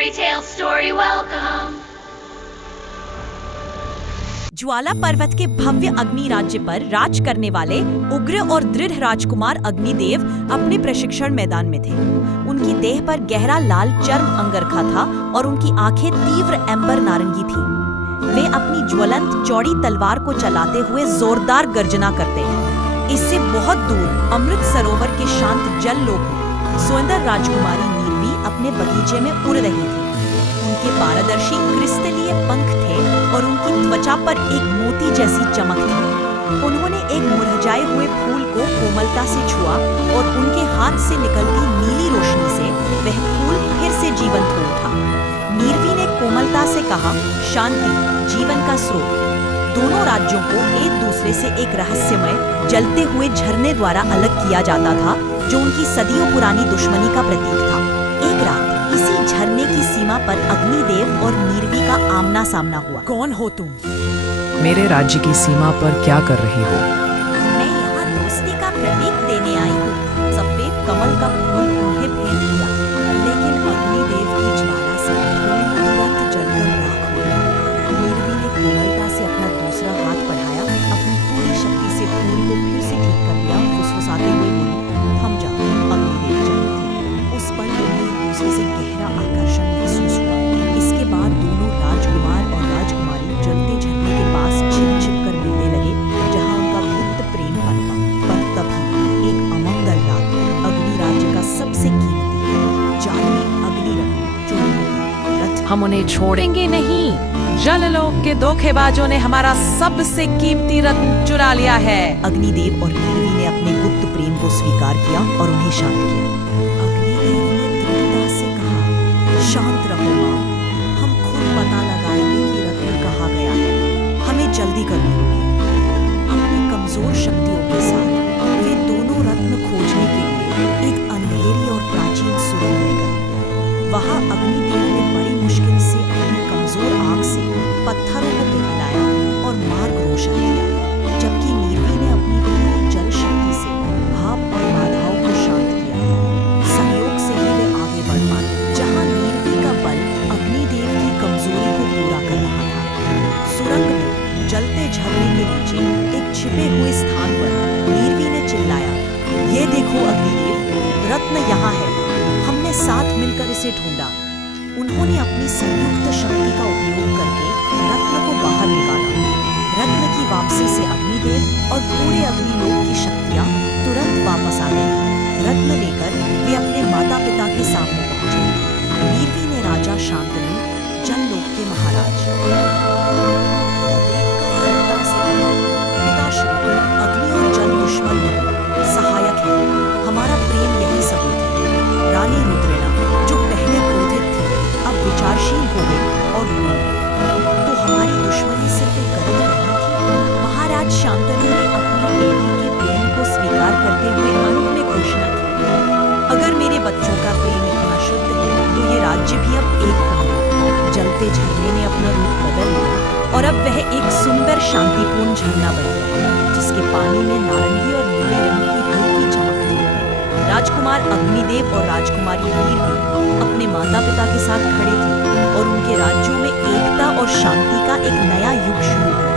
fairy tale story. Welcome. ज्वाला पर्वत के भव्य अग्नि राज्य पर राज करने वाले उग्र और दृढ़ राजकुमार अग्निदेव अपने प्रशिक्षण मैदान में थे। उनकी देह पर गहरा लाल चर्म अंगरखा था और उनकी आंखें तीव्र एम्बर नारंगी थीं। वे अपनी ज्वलंत चौड़ी तलवार को चलाते हुए जोरदार गर्जना करते हैं। इससे बहुत दूर अमृत सरोवर के शांत जल लोक में सुंदर राजकुमारी नीरवी अपने बगीचे में उड़ रही थी। उनके पारदर्शी क्रिस्टलीय पंख थे और उनकी त्वचा पर एक मोती जैसी चमक थी। उन्होंने एक मुरझाए हुए फूल को कोमलता से छुआ और उनके हाथ से निकलती नीली रोशनी से वह फूल फिर से जीवंत हो उठा। नीरवी ने कोमलता से कहा, शांति जीवन का स्रोत। दोनों राज्यों को एक दूसरे से एक रहस्यमय जलते हुए झरने द्वारा अलग किया जाता था, जो उनकी सदियों पुरानी दुश्मनी का प्रतीक था। एक रात इसी झरने की सीमा पर अग्निदेव और नीरवी का आमना सामना हुआ। कौन हो तुम? मेरे राज्य की सीमा पर क्या कर रही हो? मैं यहाँ दोस्ती का प्रतीक देने आई हूँ। सफेद कमल का फूल उन्हें भेंट किया, लेकिन अग्निदेव की ज्वाला से फूल तुरंत जलकर राख हो गया। नीरवी ने कोमलता से अपना दूसरा हाथ बढ़ाया, अपनी पूरी शक्ति से फूल को फिर से ठीक कर लिया। फुसफुसाते हुए बोली, थम जाओ। अग्निदेव चले थे। उस पल उन्हें एक दूसरे से गहरा आकर्षण महसूस हुआ। इसके बाद दोनों राजकुमार और राजकुमारी जलते झरने के पास छिप कर मिलने लगे, जहाँ उनका गुप्त प्रेम पनपा। पर तभी एक अमंगल रात अग्नि राज्य का सबसे कीमती जादुई अग्नि रत्न हम उन्हें छोड़ेंगे नहीं। जललोक के धोखेबाजों ने हमारा सबसे कीमती रत्न चुरा लिया है। अग्निदेव और नीरवी ने अपने गुप्त प्रेम को स्वीकार किया और उन्हें शांत किया। अग्निदेव ने दृढ़ता से कहा, शांत रहो माँ, हम खुद पता लगाएंगे कि रत्न कहाँ गया है। हमें जल्दी करनी होगी। अपनी कमजोर शक्तियों के साथ वे दोनों रत्न खोजने के लिए एक अंधेरी और प्राचीन सुरंग में गए। वहाँ अग्निदेव ने बड़ी मुश्किल से अपनी कमजोर आंख से पत्थरों को पिघलाया और मार्ग रोशन किया, जबकि नीरवी ने अपनी पूरी जल शक्ति से भाप और बाधाओं को शांत किया। सहयोग से ही वे आगे बढ़ पाए। जहाँ नीरवी का बल अग्निदेव की कमजोरी को पूरा कर रहा था, सुरंग में जलते झरने के नीचे एक छिपे हुए स्थान पर नीरवी ने चिल्लाया, ये देखो अग्निदेव, रत्न यहाँ है। हमने साथ मिलकर इसे ढूंढा। उन्होंने अपनी संयुक्त शक्ति का उपयोग करके रत्न को बाहर निकाला। रत्न की वापसी से अग्निदेव और पूरे अग्निलोक की शक्तियां तुरंत वापस आ गईं। रत्न लेकर वे अपने माता पिता के सामने पहुंचे। नीरवी ने राजा शांतनु, जललोक के महाराज, देखकर से कहा, पिताश्री, अग्नि और जल दुश्मन नहीं, सहायक है। हमारा प्रेम यही सबूत है। रानी रुद्रेणा, जो पहले क्रोधित थी, अब विचारशील हो गई और बोली, तो हमारी दुश्मनी सिर्फ एक गलत फहमी थी। महाराज शांतनु ने अपनी बेटी के प्रेम को स्वीकार करते हुए अंत में घोषणा की, अगर मेरे बच्चों का प्रेम इतना शुद्ध है तो ये राज्य भी अब एक हो गया। जलते झरने ने अपना रूप बदल लिया और अब वह एक सुंदर शांतिपूर्ण झरना बन गया, जिसके पानी में नारंगी और नीले रंग की हल्की चमक थी। राजकुमार अग्निदेव और राजकुमारी नीरवी अपने माता पिता के साथ खड़े थे और उनके राज्यों में एकता और शांति का एक नया युग शुरू हुआ।